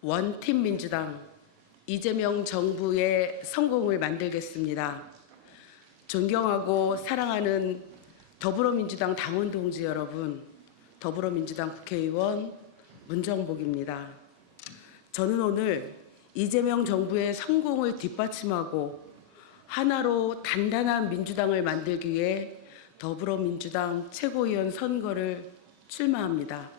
원팀 민주당 이재명 정부의 성공을 만들겠습니다. 존경하고 사랑하는 더불어민주당 당원 동지 여러분, 더불어민주당 국회의원 문정복입니다. 저는 오늘 이재명 정부의 성공을 뒷받침하고 하나로 단단한 민주당을 만들기 위해 더불어민주당 최고위원 선거를 출마합니다.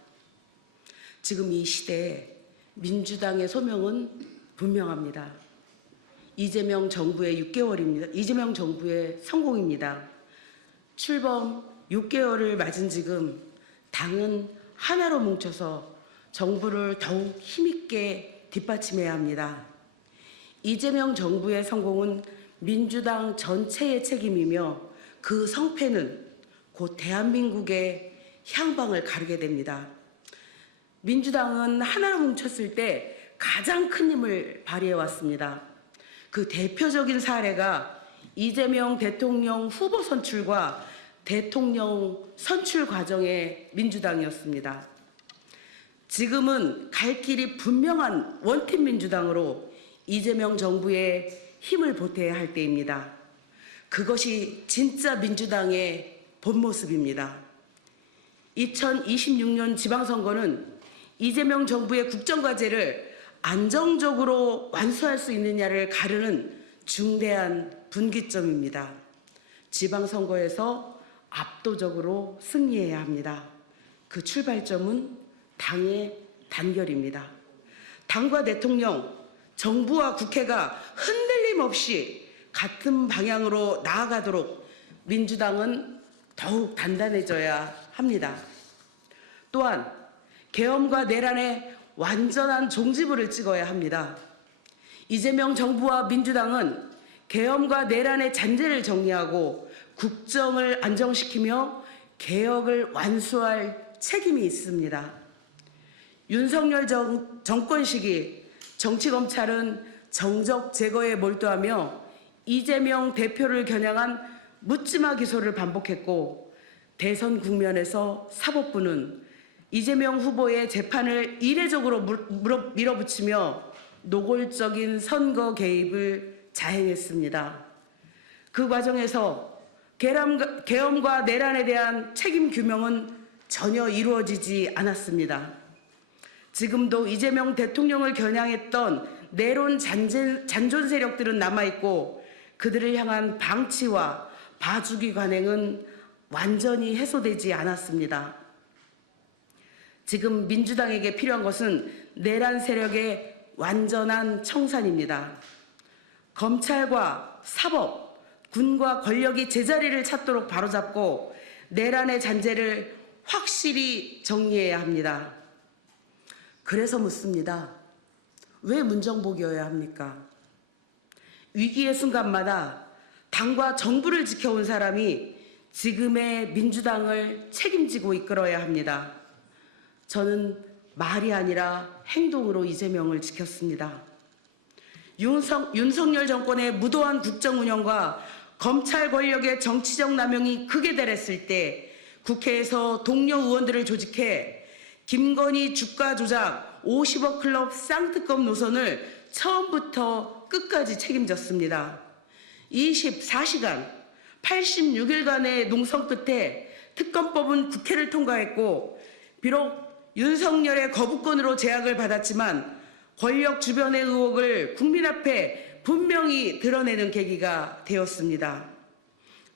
지금 이 시대에 민주당의 소명은 분명합니다. 이재명 정부의 6개월입니다. 이재명 정부의 성공입니다. 출범 6개월을 맞은 지금 당은 하나로 뭉쳐서 정부를 더욱 힘있게 뒷받침해야 합니다. 이재명 정부의 성공은 민주당 전체의 책임이며 그 성패는 곧 대한민국의 향방을 가르게 됩니다. 민주당은 하나로 뭉쳤을 때 가장 큰 힘을 발휘해왔습니다. 그 대표적인 사례가 이재명 대통령 후보 선출과 대통령 선출 과정의 민주당이었습니다. 지금은 갈 길이 분명한 원팀 민주당으로 이재명 정부에 힘을 보태야 할 때입니다. 그것이 진짜 민주당의 본 모습입니다. 2026년 지방선거는 이재명 정부의 국정과제를 안정적으로 완수할 수 있느냐를 가르는 중대한 분기점입니다. 지방선거에서 압도적으로 승리해야 합니다. 그 출발점은 당의 단결입니다. 당과 대통령, 정부와 국회가 흔들림 없이 같은 방향으로 나아가도록 민주당은 더욱 단단해져야 합니다. 또한 계엄과 내란의 완전한 종지부를 찍어야 합니다. 이재명 정부와 민주당은 계엄과 내란의 잔재를 정리하고 국정을 안정시키며 개혁을 완수할 책임이 있습니다. 윤석열 정권 시기 정치검찰은 정적 제거에 몰두하며 이재명 대표를 겨냥한 묻지마 기소를 반복했고, 대선 국면에서 사법부는 이재명 후보의 재판을 이례적으로 밀어붙이며 노골적인 선거 개입을 자행했습니다. 그 과정에서 계엄과 내란에 대한 책임 규명은 전혀 이루어지지 않았습니다. 지금도 이재명 대통령을 겨냥했던 내론 잔존 세력들은 남아있고, 그들을 향한 방치와 봐주기 관행은 완전히 해소되지 않았습니다. 지금 민주당에게 필요한 것은 내란 세력의 완전한 청산입니다. 검찰과 사법, 군과 권력이 제자리를 찾도록 바로잡고 내란의 잔재를 확실히 정리해야 합니다. 그래서 묻습니다. 왜 문정복이어야 합니까? 위기의 순간마다 당과 정부를 지켜온 사람이 지금의 민주당을 책임지고 이끌어야 합니다. 저는 말이 아니라 행동으로 이재명을 지켰습니다. 윤석열 정권의 무도한 국정 운영과 검찰 권력의 정치적 남용이 극에 달했을 때 국회에서 동료 의원들을 조직해 김건희 주가 조작 50억 클럽 쌍특검 노선을 처음부터 끝까지 책임졌습니다. 24시간 86일간의 농성 끝에 특검법은 국회를 통과했고, 비록 윤석열의 거부권으로 제약을 받았지만 권력 주변의 의혹을 국민 앞에 분명히 드러내는 계기가 되었습니다.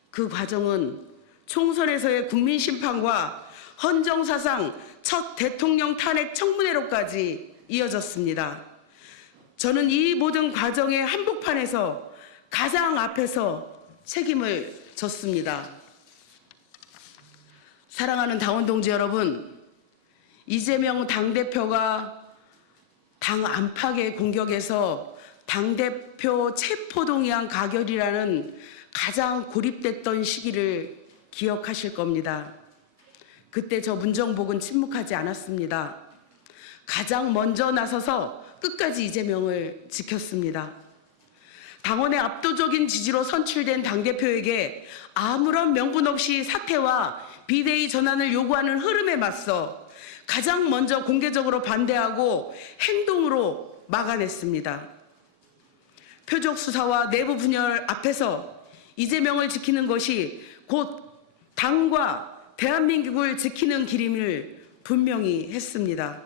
그 과정은 총선에서의 국민 심판과 헌정사상 첫 대통령 탄핵 청문회로까지 이어졌습니다. 저는 이 모든 과정의 한복판에서 가장 앞에서 책임을 졌습니다. 사랑하는 당원 동지 여러분, 이재명 당대표가 당 안팎의 공격에서 당대표 체포동의안 가결이라는 가장 고립됐던 시기를 기억하실 겁니다. 그때 저 문정복은 침묵하지 않았습니다. 가장 먼저 나서서 끝까지 이재명을 지켰습니다. 당원의 압도적인 지지로 선출된 당대표에게 아무런 명분 없이 사퇴와 비대위 전환을 요구하는 흐름에 맞서 가장 먼저 공개적으로 반대하고 행동으로 막아냈습니다. 표적 수사와 내부 분열 앞에서 이재명을 지키는 것이 곧 당과 대한민국을 지키는 길임을 분명히 했습니다.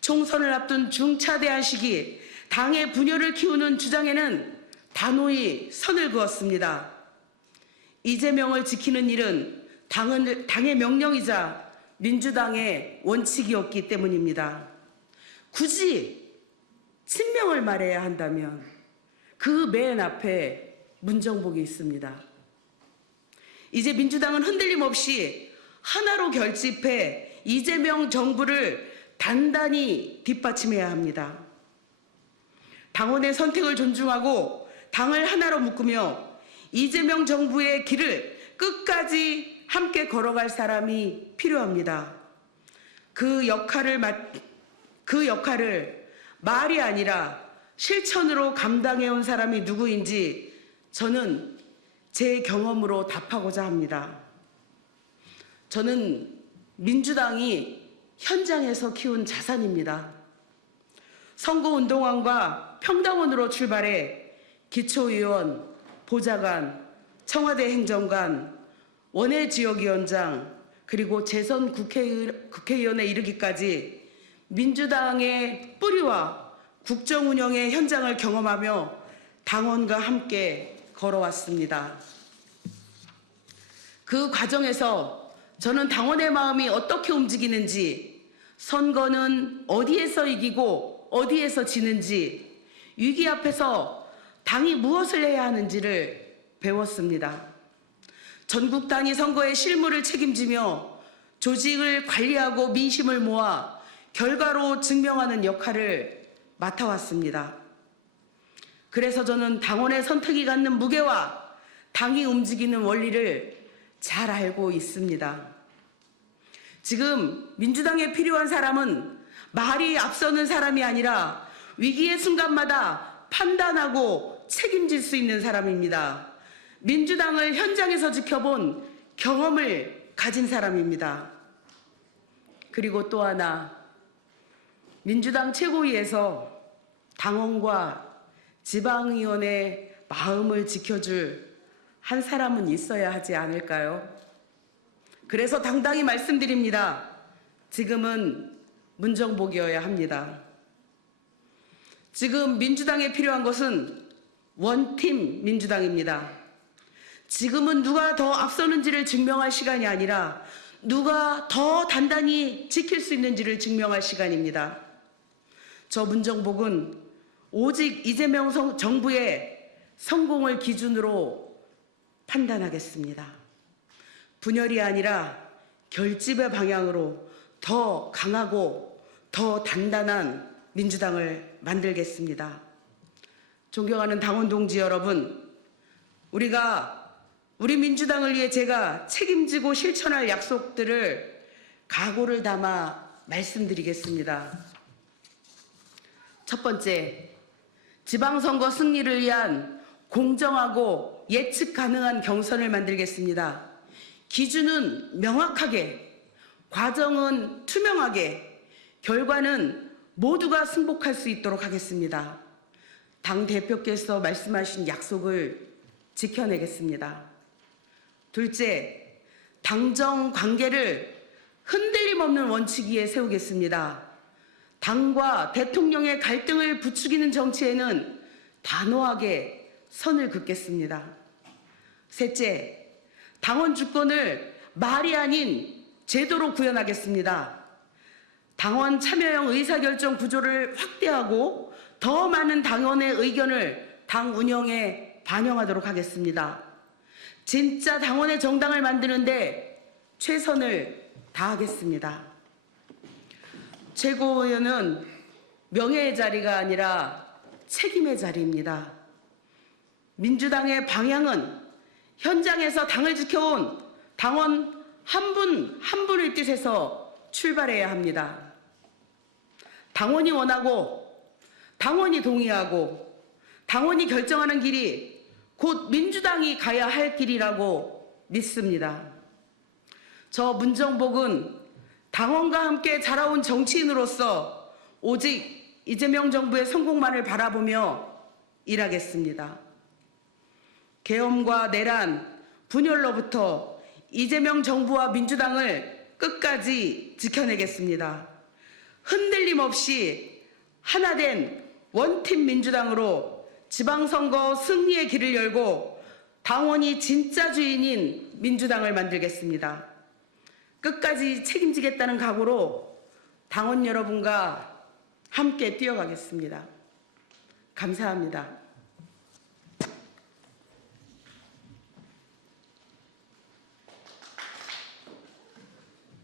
총선을 앞둔 중차대한 시기 당의 분열을 키우는 주장에는 단호히 선을 그었습니다. 이재명을 지키는 일은 당의 명령이자 민주당의 원칙이었기 때문입니다. 굳이 친명을 말해야 한다면 그 맨 앞에 문정복이 있습니다. 이제 민주당은 흔들림 없이 하나로 결집해 이재명 정부를 단단히 뒷받침해야 합니다. 당원의 선택을 존중하고 당을 하나로 묶으며 이재명 정부의 길을 끝까지 함께 걸어갈 사람이 필요합니다. 그 역할을 말이 아니라 실천으로 감당해온 사람이 누구인지 저는 제 경험으로 답하고자 합니다. 저는 민주당이 현장에서 키운 자산입니다. 선거운동원과 평당원으로 출발해 기초의원, 보좌관, 청와대 행정관, 원외 지역위원장, 그리고 재선 국회의원에 이르기까지 민주당의 뿌리와 국정운영의 현장을 경험하며 당원과 함께 걸어왔습니다. 그 과정에서 저는 당원의 마음이 어떻게 움직이는지, 선거는 어디에서 이기고 어디에서 지는지, 위기 앞에서 당이 무엇을 해야 하는지를 배웠습니다. 전국 단위 선거의 실무를 책임지며 조직을 관리하고 민심을 모아 결과로 증명하는 역할을 맡아왔습니다. 그래서 저는 당원의 선택이 갖는 무게와 당이 움직이는 원리를 잘 알고 있습니다. 지금 민주당에 필요한 사람은 말이 앞서는 사람이 아니라 위기의 순간마다 판단하고 책임질 수 있는 사람입니다. 민주당을 현장에서 지켜본 경험을 가진 사람입니다. 그리고 또 하나, 민주당 최고위에서 당원과 지방의원의 마음을 지켜줄 한 사람은 있어야 하지 않을까요? 그래서 당당히 말씀드립니다. 지금은 문정복이어야 합니다. 지금 민주당에 필요한 것은 원팀 민주당입니다. 지금은 누가 더 앞서는지를 증명할 시간이 아니라 누가 더 단단히 지킬 수 있는지를 증명할 시간입니다. 저 문정복은 오직 이재명 정부의 성공을 기준으로 판단하겠습니다. 분열이 아니라 결집의 방향으로 더 강하고 더 단단한 민주당을 만들겠습니다. 존경하는 당원 동지 여러분, 우리 민주당을 위해 제가 책임지고 실천할 약속들을 각오를 담아 말씀드리겠습니다. 첫 번째, 지방선거 승리를 위한 공정하고 예측 가능한 경선을 만들겠습니다. 기준은 명확하게, 과정은 투명하게, 결과는 모두가 승복할 수 있도록 하겠습니다. 당 대표께서 말씀하신 약속을 지켜내겠습니다. 둘째, 당정 관계를 흔들림 없는 원칙 위에 세우겠습니다. 당과 대통령의 갈등을 부추기는 정치에는 단호하게 선을 긋겠습니다. 셋째, 당원 주권을 말이 아닌 제도로 구현하겠습니다. 당원 참여형 의사결정 구조를 확대하고 더 많은 당원의 의견을 당 운영에 반영하도록 하겠습니다. 진짜 당원의 정당을 만드는데 최선을 다하겠습니다. 최고위원은 명예의 자리가 아니라 책임의 자리입니다. 민주당의 방향은 현장에서 당을 지켜온 당원 한 분 한 분의 뜻에서 출발해야 합니다. 당원이 원하고, 당원이 동의하고, 당원이 결정하는 길이 곧 민주당이 가야 할 길이라고 믿습니다. 저 문정복은 당원과 함께 자라온 정치인으로서 오직 이재명 정부의 성공만을 바라보며 일하겠습니다. 계엄과 내란, 분열로부터 이재명 정부와 민주당을 끝까지 지켜내겠습니다. 흔들림 없이 하나된 원팀 민주당으로 지방선거 승리의 길을 열고 당원이 진짜 주인인 민주당을 만들겠습니다. 끝까지 책임지겠다는 각오로 당원 여러분과 함께 뛰어가겠습니다. 감사합니다.